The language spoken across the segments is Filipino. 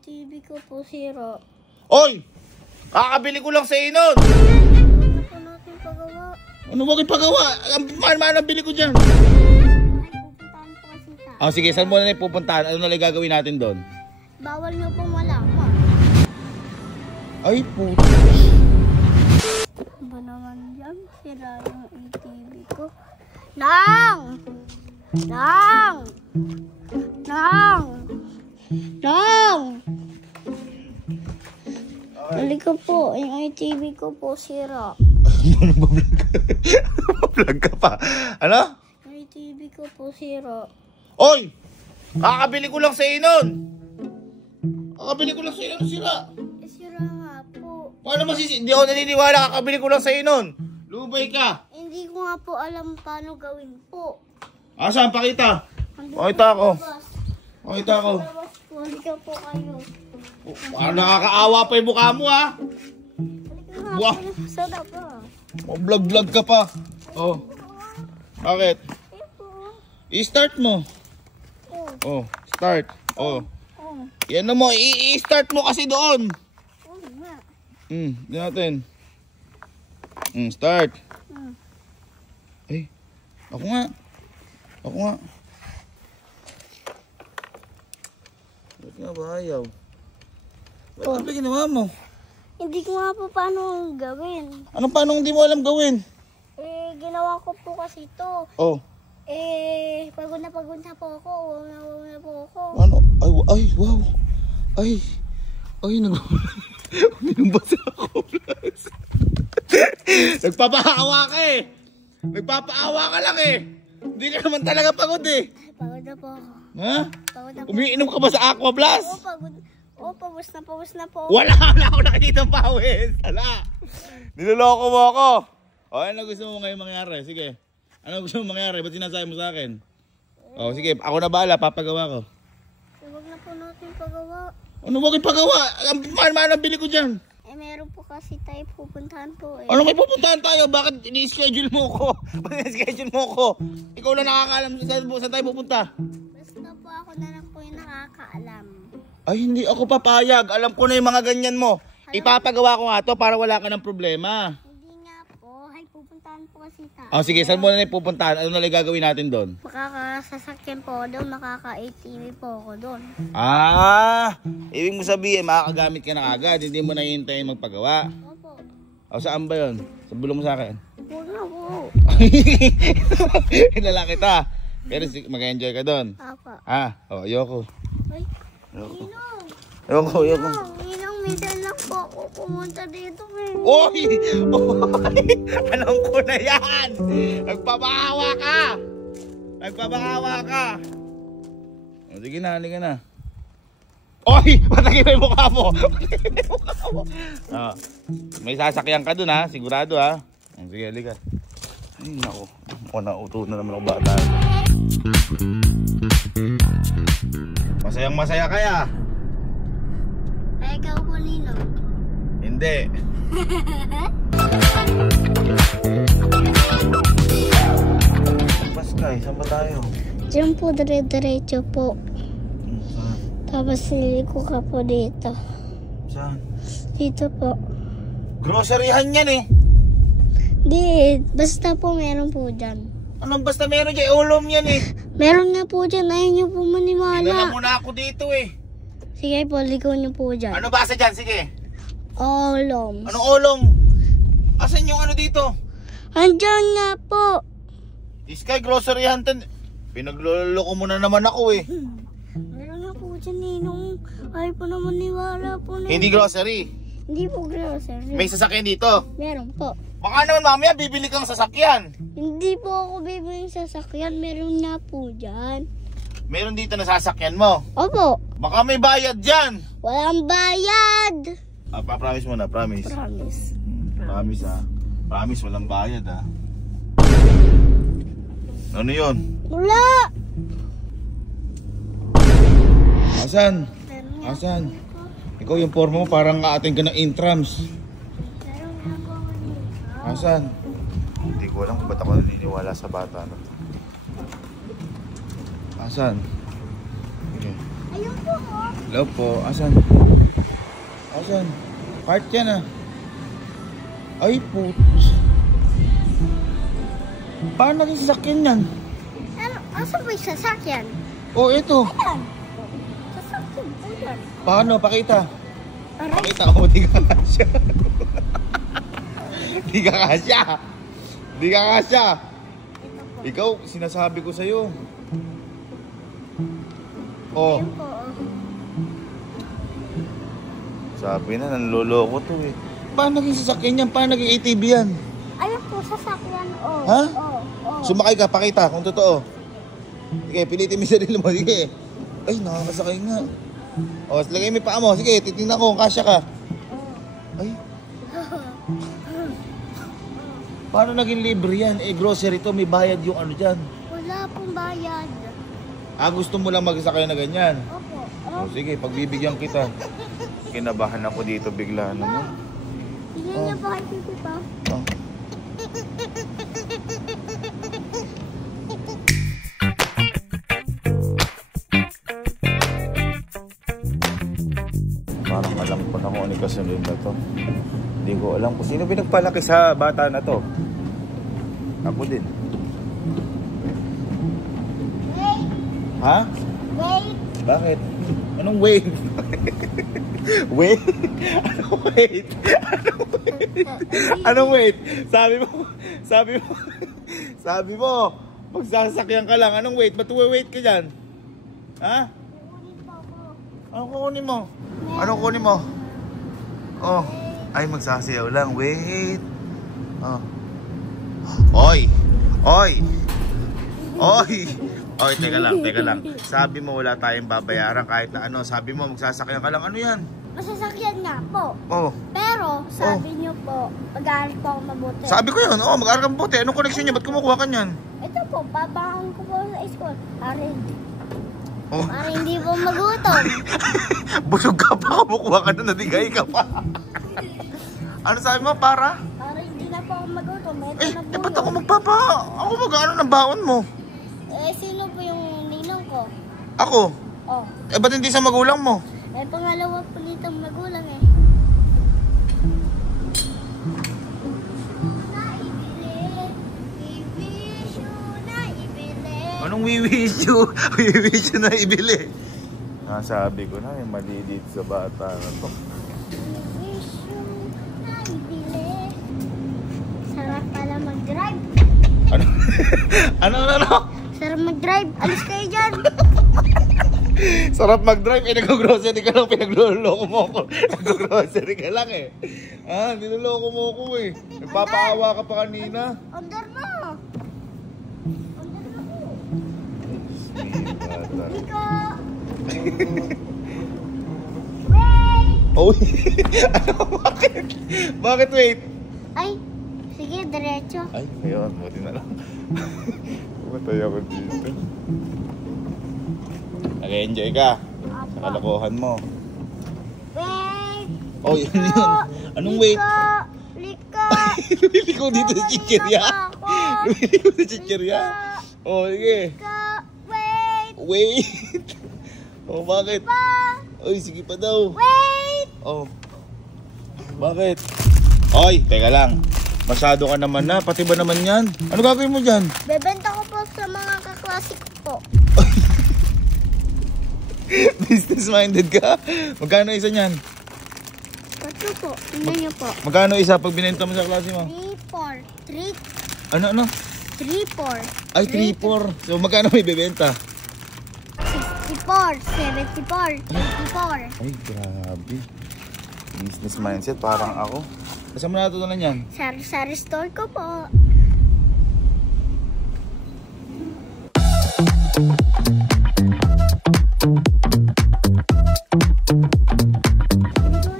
ATV ko po sira. Oy! Kakabili ko lang sa inon! Ano po natin pagawa? Ano ba ipagawa? Mahal-mahal ang bili ko dyan. Ay, pupuntahan po kasi ta. Oh, sige, saan muna na pupuntahan? Ano na lang gagawin natin doon? Bawal nyo pong malaman. Ay, puto. Ba naman yan? Sira yung ATV ko. Nang! Nang! Nang! Nang! Halika po, yung ATV ko po sira. Vlog ka pa. Ano? Yung ATV ko po sira. Oy! Kakabili ko lang sa inon! Kakabili ko lang sa inon, sira. Sira nga po. Paano masisi? Hindi ako naniniwala, kakabili ko lang sa inon. Lubay ka. Hindi ko nga po alam paano gawin po. Saan? Pakita. Andun Pakita po ako. sa labas. Pakita ako. Sa labas po, halika po kayo. Nakakaawa pa yung mukha mo, ha? Halika nga Buwak. po, sa labas. Vlog-vlog ka pa. Oh. Bakit? Eh po. I-start mo. Oh, Oh, start. Oh. oh. Yan na mo, i-start mo kasi doon. Oh, nga. Di natin. Start. Eh, ako nga. Ako nga. Ba't nga ba ayaw? Ba't ba ginawa mo? Hindi ko nga po paano gawin. Paano hindi mo alam gawin? Eh, ginawa ko po kasi ito. Oh, Eh, pagod na po ako. Uwaw na po ako. ano? Ay, wow. Ay, minumba sa ako. Nagpapaawa ka eh. Nagpapaawa ka lang eh. Hindi ka naman talaga pagod eh. Pagod na po ako. Ha? Pagod na po. Umiinom ka ba sa Aqua Plus? Oo, pagod. Oo, pawis na po. Wala ako nakikita pawis. Ala. Niloloko mo ako. O, ano gusto mo ngayon mangyari? Sige. Ano gusto mo mangyari? Ba't sinasabi mo sa akin? O, sige. Ako na bahala. Papagawa ko. Huwag na po natin pagawa. Ano ba ipagawa? Mahal-mahal ang bili ko dyan. Eh, meron po kasi tayo pupuntahan po eh. Ano may pupuntahan tayo? Bakit ini-schedule mo ko? Bakit ini-schedule mo ko? Ikaw lang nakakaalam saan tayo pupunta. Basta po ako na lang po yung nakakaalam. Ay, hindi ako papayag. Alam ko na yung mga ganyan mo. Ipapagawa ko nga to para wala ka ng problema. Hindi nga po. Ay, pupuntahan po kasi tayo. O sige, saan muna na pupuntahan? Ano na lang gagawin natin doon? Makakasasakyan po ako doon. Makaka-ATV po ako doon. Ibig mo sabihin, makakagamit ka na agad. Hindi mo na hihintayin magpagawa. Opo. O saan ba yun? Sabulong mo sa akin. Huwag na po. Kilala kita. Pero mag-enjoy ka doon. Apa. O, ayoko. Ay, Ayoko. Ninong. Ayoko. Ninong, minsan lang po ako pumunta dito eh. Oy! Alam ko na yan! Nagpapaawa ka! O, sige na, halika na. Oy! Patagin mo yung mukha mo! May sasakyan ka dun ha, sigurado ha. Sige, halika. Ay, naku. Nauto na naman ako bata. Masayang masaya kaya? Ay, ikaw po, Ninong. Hindi. Paskay, saan ba tayo? Diyan po, dire-diretso po. Saan? Tapos niliko ka po dito. Saan? Dito po. Groceryhan yan eh. Di, basta po meron po dyan. Anong basta meron dyan? Ulom yan eh. Meron nga po dyan, ayaw niyo po Dinala maniwala. mo na ako dito eh. Sige po, ligaw niyo po dyan. Ano basa dyan? Sige. Oloms. Anong olong? Asan yung ano dito? Andyan nga po. Iskay, groceryhan tan. Pinagloloko mo na naman ako eh. Meron nga po dyan, Ninong. Ayaw po naman niwala po. Hindi grocery. Hindi po grocery. May sasakyan dito. Meron po. Baka naman mamaya bibili kang sasakyan. Hindi po ako bibili sa sasakyan. Meron nga po dyan. Meron dito na sasakyan mo. Opo. Baka may bayad dyan. Walang bayad. Promise mo na, promise. Promise. Promise ha. Promise, walang bayad ha. Ano yun? Wala. Asan? Meron nga Asan? Ikaw yung forma mo parang aating ka ng intrams. Meron nga po ako dito. Asan? Hindi ko alam kung ba't ako naniniwala sa bata na to. Asan? Okay. Ayun po, oh. Hello po. Asan? Asan? Part yan ah. Ay, putz. Paano naging sasakyan yan? Ano? Asan po yung sasakyan? Oh, ito. Ayan. Sasakyan po yan. Paano? Pakita. Aray. Pakita ko, di ka kasya. Di ka kasya. Di ka kasya. Ikaw, sinasabi ko sa'yo. Oh. Ayun po, oh. Sabi na, nanloloko to eh. Paano naging sasakyan yan? Paano naging ATV yan? Ayun po, sasakyan, oh. Ha? Oh, oh. Sumakay ka, pakita kung totoo. Sige, pilitin mo yung sarili mo. Sige. Ay, nakakasakay nga. O, lagay mo yung paa mo. Sige, titingnan ko kung kasya ka. Ay. Paano naging libre yan? Eh, grocery to, may bayad yung ano dyan. Wala pong bayad. Ah, gusto mo lang magsakay na ganyan? Opo. O, sige, pagbibigyan kita. Kinabahan ako dito bigla naman. Bigyan niyo po kay Pipi pa. Oh. Parang alam ko na kung ano yung kasunod na to. Hindi ko alam kung sino pinagpalaki sa bata na to. Ako din. Wait! Ha? Wait! Bakit? Anong wait? Wait? Anong wait? Anong wait? Anong wait? Sabi mo, magsasakyan ka lang. Anong wait? Ba't wait ka dyan? Ha? Anong kukunin mo? Anong kukunin mo? Oh, ay magsasayaw lang. Wait. Oh. Oy! Oy! Oy! Oy, teka lang. Sabi mo wala tayong babayaran kahit na ano. Sabi mo magsasakyan ka lang. Ano yan? Masasakyan nga po. Oh. Pero, sabi niyo po, mag-aaral po ako mabuti. Sabi ko yun. Oh, mag-aaral ka mabuti. Anong connection niya? Ba't kumukuha ka niyan? Ito po, babangon ko po sa school. Oh. Para hindi po magutom. Busog ka pa. Kumukuha ka na. Nadigay ka pa. Ano sabi mo? Para? Para hindi na po ako magutom. Ito Eh, na po ba't yun. ako magpapa? Ako mag-ano ng baon mo? Eh, sino po yung ninong ko? Ako? Oh. Eh, ba't hindi sa magulang mo? Eh, pangalawa po nitong magulang eh. Anong we wish you? We wish you na ibili. Sabi ko na, may mali dito sa bata na to. Sarap pala mag-drive. Ano? ano? Sarap mag-drive. Alis kayo dyan. Sarap mag-drive. Eh, nag-grocery ka lang. Pinagluloko mo ako. Nag-grocery ka lang eh. Ah, niloloko mo ako eh. Nagpapaawa ka pa kanina. Order mo. Order mo. Nico. Wait. Oh, ano? Bakit? Bakit wait? Ay, sige, diretso. Ay, ngayon. Buti na lang. Pumatay ako dito. Nag-enjoy ka sa kalokohan mo. Wait. Oh, yun yun. Anong wait? Liko. Lumili ko dito sa chichirya. Lumili ko sa chichirya. Oh, sige. Liko. Wait. Wait. Oh, bakit? Pa. Oy, sige pa daw. Wait. Oh. Bakit? Oy, teka lang. Masyado ka naman na. Pati ba naman yan? Ano gagawin mo dyan? Bebenta ko po sa mga kaklase ko po. Business-minded ka? Magkano isa niyan? Tatlo po. Tingnan niyo po. Magkano isa pag binenta mo sa klase mo? 3, 4. Ano? 3, 4. Ay, 3-4. So, magkano may bebenta? 64, 74, 84. Ay, grabe. Business mindset, parang ako. Saan mo natutunan yan? Sari-sari store ko po.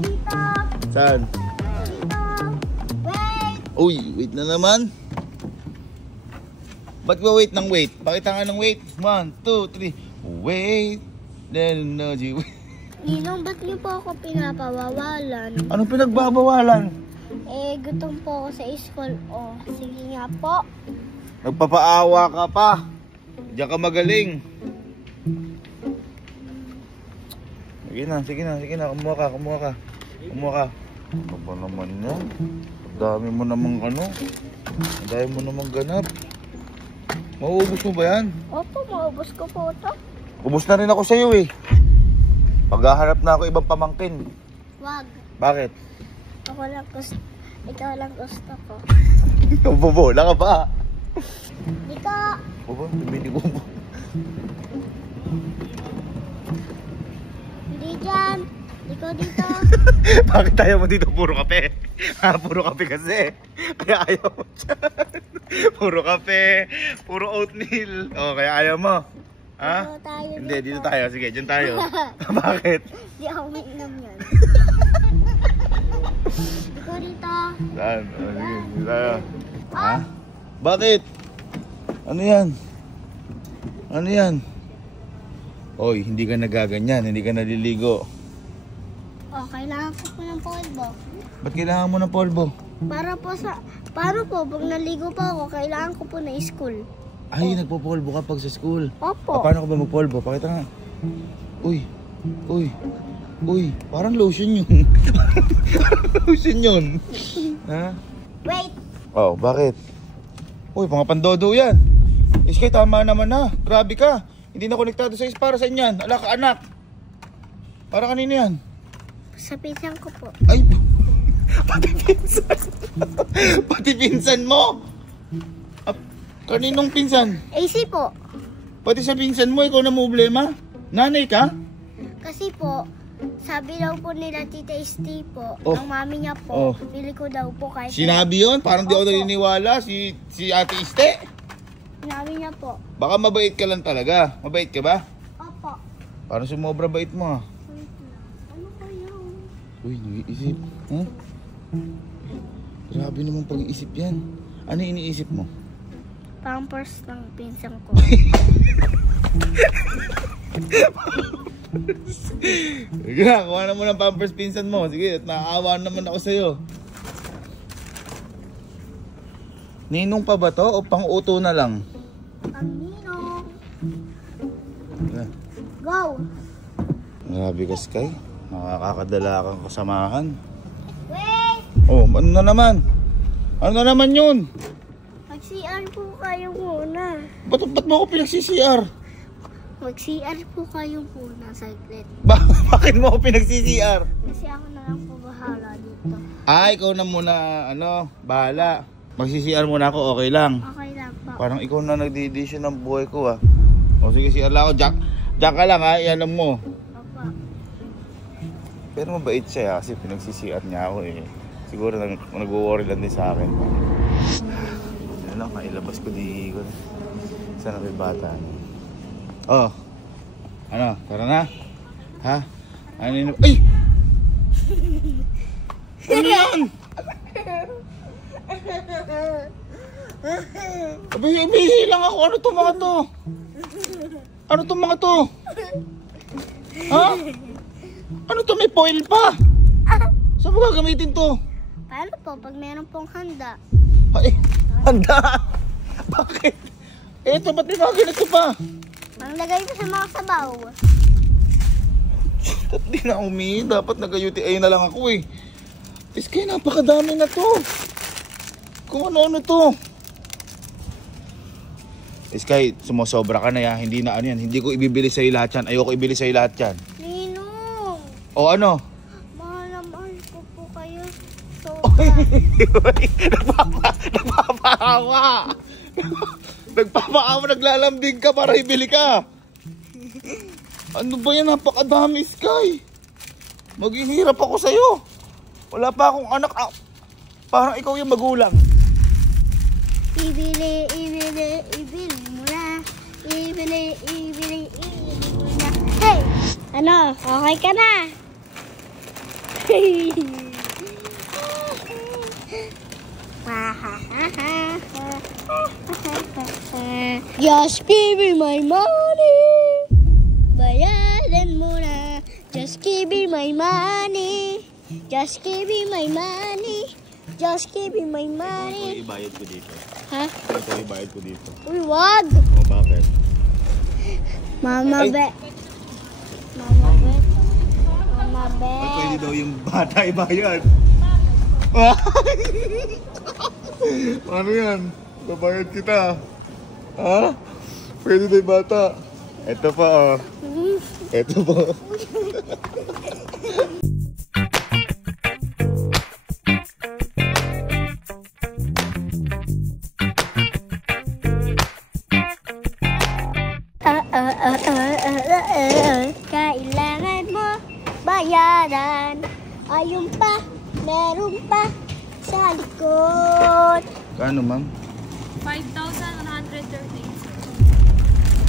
Dito. Saan? Dito. Wait. Uy, wait na naman. Ba't ba wait ng wait? Pakita nga ng wait. 1, 2, 3. Wait. Then, no, wait. Ninong, ba't niyo po ako pinapawawalan? Anong pinagbabawalan? Eh, gutom po ako sa school. Oh, sige nga po. Nagpapaawa ka pa. Diyan ka magaling. Sige na. Kumuha ka. Ano ba naman yan? Ang dami mo namang ano. Ang dami mo namang ganap. Mauubos mo ba yan? Opo, maubos ko po ito. Ubos na rin ako sa'yo eh. Paghahanap na ako ibang pamangkin. Wag. Bakit? Ikaw lang gusto ko. Bobola ka ba? Dito. Bibili ko mo. Hindi dyan. Dito. Bakit ayaw mo dito? Puro kape. Puro kape kasi. Kaya ayaw mo dyan. Puro kape. Puro oatmeal. Kaya ayaw mo. Ha? Dito tayo. Hindi, dito tayo. Sige, dyan tayo. Bakit? Di ako mainam yan. Dito. Saan? Sige, dito tayo. Ha? Bakit? Ano yan? Oy, hindi ka nagaganyan. Hindi ka naliligo. Kailangan ko po ng polvo. Ba't kailangan mo ng polvo? Para po, pag naligo po ako, kailangan ko po na school. Ay, nagpo-polvo ka pag sa school. Opo. Paano ka ba magpolvo? Pakita nga. Uy, parang lotion yun. Lotion yun. Ha? Wait. Bakit? Uy, mga pandodo yan. Iskay, tama naman na. Grabe ka. Hindi na konektado sa para sa inyan. Ala ka, anak. Para kanino yan? Sa pinsan ko po. Ay, pati pinsan. Pati pinsan mo. Kaninong pinsan? AC po. Pati sa pinsan mo, ikaw na problema? Nanay ka? Kasi po, sabi daw po nila Tita Esti po, Oh. ng mami niya po, Oh. pili ko daw po kahit... Sinabi yun? Parang di ako Opo. naniniwala. Si Ate Iste. Sinabi niya po. Baka mabait ka lang talaga. Mabait ka ba? Opo. Parang sumobra bait mo ah. Wait lang. Ano kayo? Uy, nag-iisip. Huh? Grabe naman pag-iisip yan. Ano iniisip mo? Pampers ng pinsan ko. Sige na, kuha na mo ng pampers pinsan mo. Sige, at naaawa naman ako sa'yo. Ninong pa ba to o pang-uto na lang? Pangino. Yeah. Go! Grabe ka, Sky. Nakakadala kang kasamahan. Wait! Ano na naman? Ano na naman yun? Mag-CR po kayo muna. Ba't mo ako pinag-CCR? Mag-CR po kayo muna, saglit. Bakit mo ako pinag-CCR? Kasi ako na lang po bahala dito. Ikaw na muna, bahala. Mag-CCR muna ako, okay lang. Okay lang po. Parang ikaw na nagdidisyon ng buhay ko ah. Sige, CR lang ako. Jack ka lang ha, iyan mo. Opo. Pero mabait siya kasi pinag-CCR niya ako eh. Siguro nag-worry lang din sa akin. Ano lang, mailabas ko di ko. Sana kay bata. Ano? Tara na? Ha? Ano yun? Ay! Ano yan? Abihi lang ako. Ano to mga to? Ano to mga to? Ha? Ano to? May foil pa? Saan mo gagamitin to? Paano po pag meron pong handa? Ay, handa! Bakit? Ito, ba't may mga ganito pa? Panglagay ko sa mga sabaw. At di na umi. Dapat nag-UTI na lang ako eh. Iskay, napakadami na to. Kung ano-ano to. Iskay, sumosobra ka na ya. Hindi na ano yan. Hindi ko ibibili sa'yo lahat yan. Ayoko ibili sa'yo lahat yan. Ninong! O ano? Mahal na mahal ko po kayo. Nagpapaawa. Nagpapaawa, naglalambing ka para ibili ka. Ano ba yan? Napakadami, Sky. Maghihirap ako sa'yo. Wala pa akong anak. Parang ikaw yung magulang. Ibili mo na. Ibili mo na. Hey! Ano? Okay ka na? Just give me my money. Bayaran mo na. Just give me my money. Just give me my money. Just give me my money. Ibayad ko dito. Ha? Ito ibayad ko dito. Uy, wag! O bakit? Mama Ay. bet. Mama bet. Ay, pwede mabet. daw yung bata ibayad. Ano yan? Babayad kita. Ha? Pwede daw yung bata. Ito pa oh. Ito pa. Kailangan mo bayaran. Ayun pa, meron pa sa likod. Kano, ma'am? 5,138.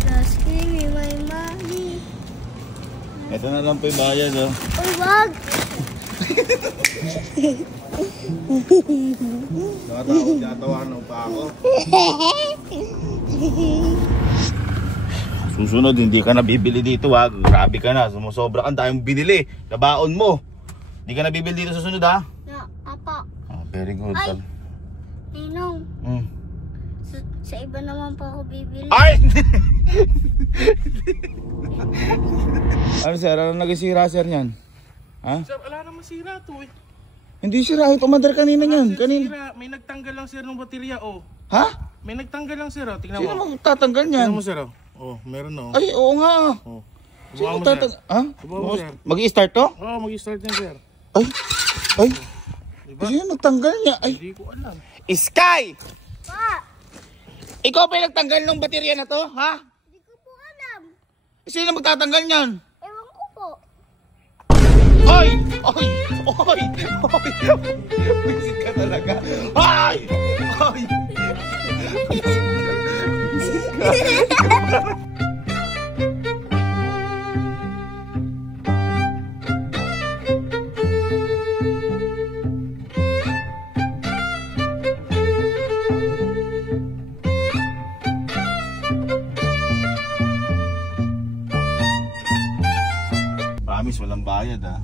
Just give me my money. Ito na lang po yung bayad oh. Uy, wag! Nakatakot yatawanan pa ako. Susunod, hindi ka na bibili dito ha. Grabe ka na, sumusobra ka. Ang dami mong binili. Nabaon mo. Hindi ka na bibili dito sa sunod ha. Na, apa, Oh, very good. Ay! Ninong, Hmm. sa iba naman po ako bibili. Ay! Ano sir? Ano nagsira sir niyan? Ha? Sir, wala naman sira to eh. Hindi sira. Ito umandar kanina niyan. Sir, Kanina. sira. May nagtanggal lang sir ng baterya oh. Ha? May nagtanggal lang sir oh. Tingnan Sino mo. magtatanggal niyan? Tingnan mo sir oh. Oh, meron oh. Ay, oo nga. Oh. Sino Subukan mo, magtatanggal? sir. Ha? Subukan mo, sir. Mag-i-start to? Oh, mag-start yan sir. Ay. Ay. Diba? Sino nagtanggal niya? Ay. Hindi ko alam. Sky! Pa, Ikaw ba yung nagtanggal ng baterya na to? Ha? hindi ko po alam. Sino magtatanggal niyan? Ewan ko po. Oy! Oy! Oy! Oy! Visit ka talaga. Ay! Oy! Promise, walang bayad ha.